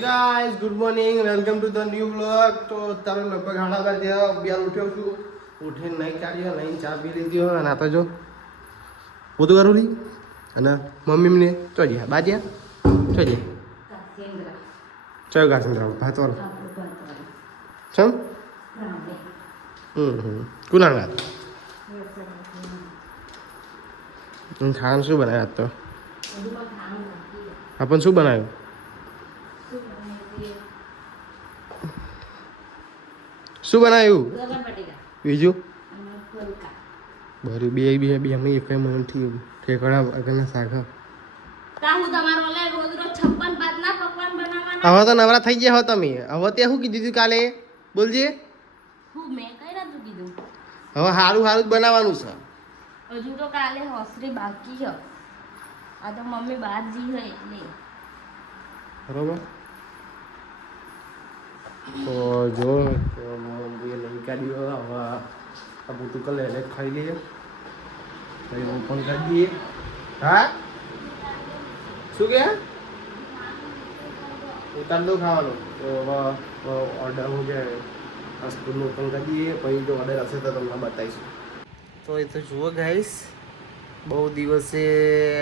Guys good morning welcome to the new blog તો તારે લગભગ હાડા બાર જેવા ઉઠ્યો છું. ઉઠીને નહીં કાઢ્યો નહીં ચા પી લીધી હોય. અને આપે જો હું તો કરું લી અને મમ્મી મને ચો જ્યા બાજ્યા ચો જ્યા ચો ઘાસેન્દ્ર ભાત વાળો ચમ? હમ હમ. કુના વાત ખાવાનું શું બનાવ્યું તો? આપણ શું બનાવ્યું? શું બનાવ્યું બીજું? બરી બે બે બે અમે એક મનથી ઠેકડા આગળના શાક હવે તો નવરા થઈ ગયા હો તમે. હવે ત્યાં શું કીધું તું કાલે? બોલજે. હવે સારું સારું જ બનાવવાનું છે. હજુ તો કાલે હોસરી બાકી છે. આ તો મમ્મી બહાર જી હોય એટલે. બરોબર? તો જો હવે આ બધું કલે એટલે ખાઈ લઈએ. પછી હું પણ કાઢી દઈએ હા? શું કે? ઉતાર દો ખાવાનું. તો ઓર્ડર હું કે આ સ્કૂલનું પણ કરી દઈએ. પછી જો ઓર્ડર હશે તો તમને બતાવીશું. તો એ તો જુઓ ગાઈશ બહુ દિવસે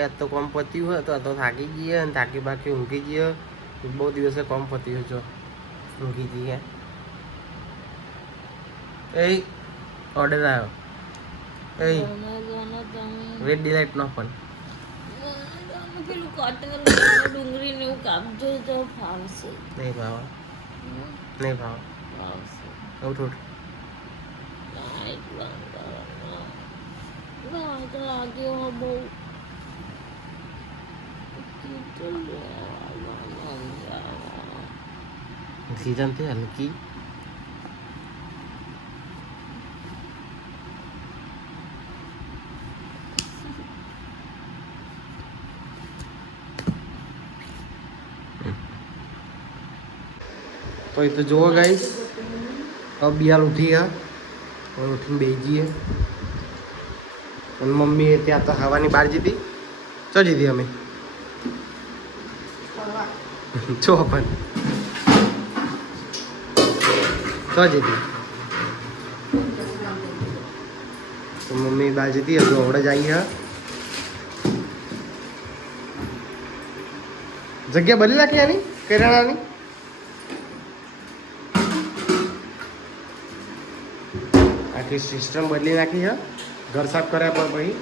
આ તો કોમ પત્યું હોય તો આ તો થાકી ગયો અને થાકી બાકી ઊંઘી ગયો બહુ દિવસે કોમ પત્યું જો ઊંઘી જઈએ. એ ઓર્ડર આવ્યો એ રેડ ડિલાઇટ નો પણ પેલું કોટર ડુંગળી ને એવું કાપજો તો ફાવશે નહીં ભાવ નહીં ભાવ ફાવશે ઉઠ ઉઠ લાઈટ બંધ કરો લાઈટ લાગ્યો બહુ કીધું લેવા મંગાવા. તો એ તો જુઓ ગાઈશ હવે બિયાલ ઉઠી ગયા. હવે ઉઠીને બે જઈએ અને મમ્મીએ ત્યાં તો હવાની બહાર જીતી ચો જીધી અમે? છો પણ. ચો જીધી? તો મમ્મી બહાર જીધી, હજુ હવડે જઈએ જગ્યા બદલી નાખી આની કરિયાણાની આખી સિસ્ટમ બદલી નાખી છે ઘર સાફ કર્યા પણ પછી.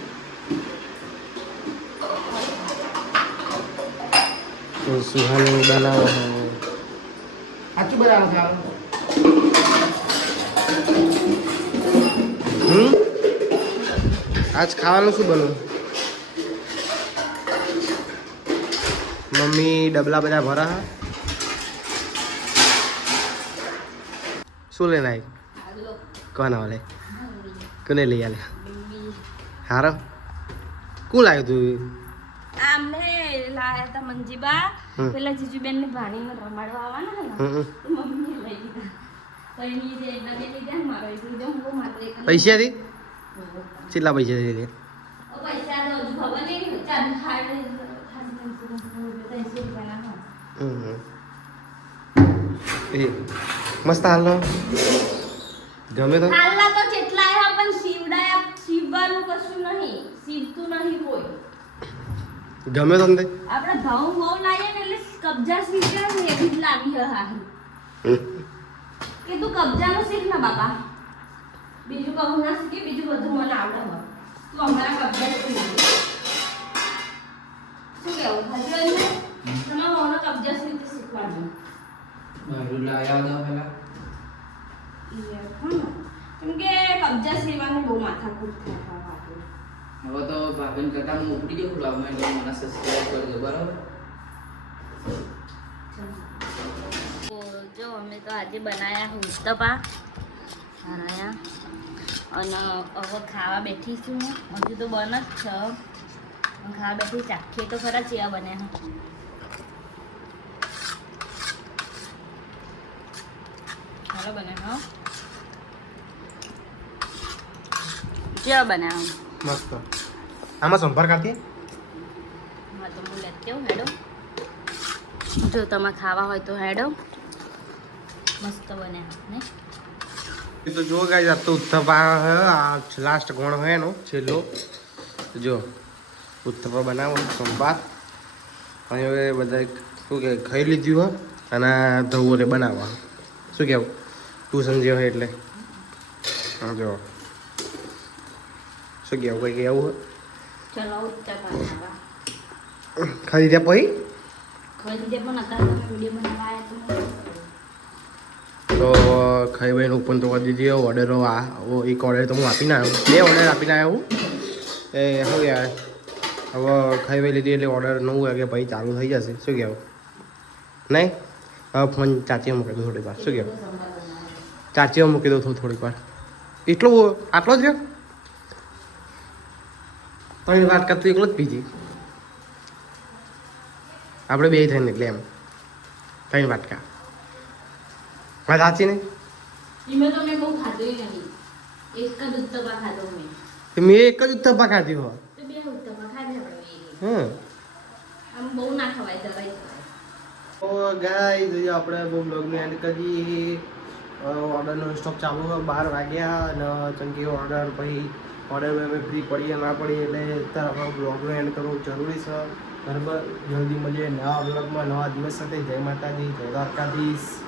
તો સુહાની બનાવો સાચું બનાવો છે હમ? આજ ખાવાનું શું બનવું મમ્મી ડબલા બધા ભરા શું લેના કોના વાલે? કોને લઈ આલે? હારો. કોણ લાવ્યું તું? આમને લાયા તા મંજીબા. પેલા જીજુબેનની ભાણીને રમાડવા આવવાના હતા હમ, ને હમ. તો લઈ લીધા શિવતું નહીં કોઈ ગમે તમને આપણે ભાવ બહુ લાગે ને એટલે કબજા શીખ્યા ને એવી જ લાગી હે હારી કે તું કબજાનું શીખ ને બાપા. બીજું કહું ના શીખે બીજું બધું મને આવડે તું અમારા કબજા શીખ શું કેવું હજુ કબજા શીખ શીખવાડજો. હમ. કેમ કે કબજા સીવવાનું બહુ માથાકૂટ થાય. હવે તો ભાભીને કરતા હું ઉપડી ગયો ખુલાવમાં એટલે મને સબસ્ક્રાઈબ કરજો, બરાબર? જો, અમે તો આજે બનાવ્યા ઉત્તપા બનાવ્યા અને હવે ખાવા બેઠી છું હજુ તો બન જ છે. ખાવા બેઠી ચાખીએ તો ખરા ચેવા બન્યા છે. બને હો. ચેવા બનાવ્યા મસ્ત. આમાં સંભાર ખાતી જો તમે ખાવા હોય તો હેડો. મસ્ત બને ને? એ તો જો ગાઈસ આ તો ઉત્તપા આ લાસ્ટ ગોણ હોય એનો છેલ્લો. જો ઉત્તપા બનાવો સંભાર. અને હવે બધા શું કે ખાઈ લીધું હોય અને ધવોરે બનાવવા. શું કહેવું ટ્યુશન જે હોય એટલે. હા જો. શું કહેવું કંઈ કહેવું ખાલી ત્યાં પછી તો ખાઈ ભાઈને ઓપન તો કરી દીધી ઓર્ડર આ એક ઓર્ડર તો હું આપીને આવ્યો. બે ઓર્ડર આપીને આવ્યો હું. એ શું કહેવાય? હવે ખાઈ ભાઈ લીધી એટલે ઓર્ડર નવ વાગે ભાઈ ચાલુ થઈ જશે. શું કહેવું? નહીં? હવે ફોન ચાચીએ મૂકી દઉં થોડીક વાર. શું કહેવું? ચાચીએ મૂકી દઉં થોડું થોડીક વાર. એટલું આટલો જ રહ્યો? ત્રણ વાત કરતું એકલો જ પીધી આપણે બે થઈને એટલે એમ. ત્રણ વાટકા વાત સાચી ને? મેં બહુ ખાધું નહીં. એક જ ઉત્તપા ખાધો તો બે આપણે હમ. બહુ ના ખવાય દવાઈ ખવાય. તો ગાઈસ આપણે બહુ બ્લોગને એન્ડ કરી. ઓર્ડરનો સ્ટોક ચાલુ બાર વાગ્યા અને ચંકી ઓર્ડર પછી ઓર્ડર અમે ફ્રી પડીએ, ના પડીએ એટલે અત્યારે આપણે બ્લોગનો એન્ડ કરવો જરૂરી છે. બરાબર? જલ્દી મળીએ નવા બ્લોગમાં નવા દિવસ સાથે. જય માતાજી, જય દ્વારકાધીશ.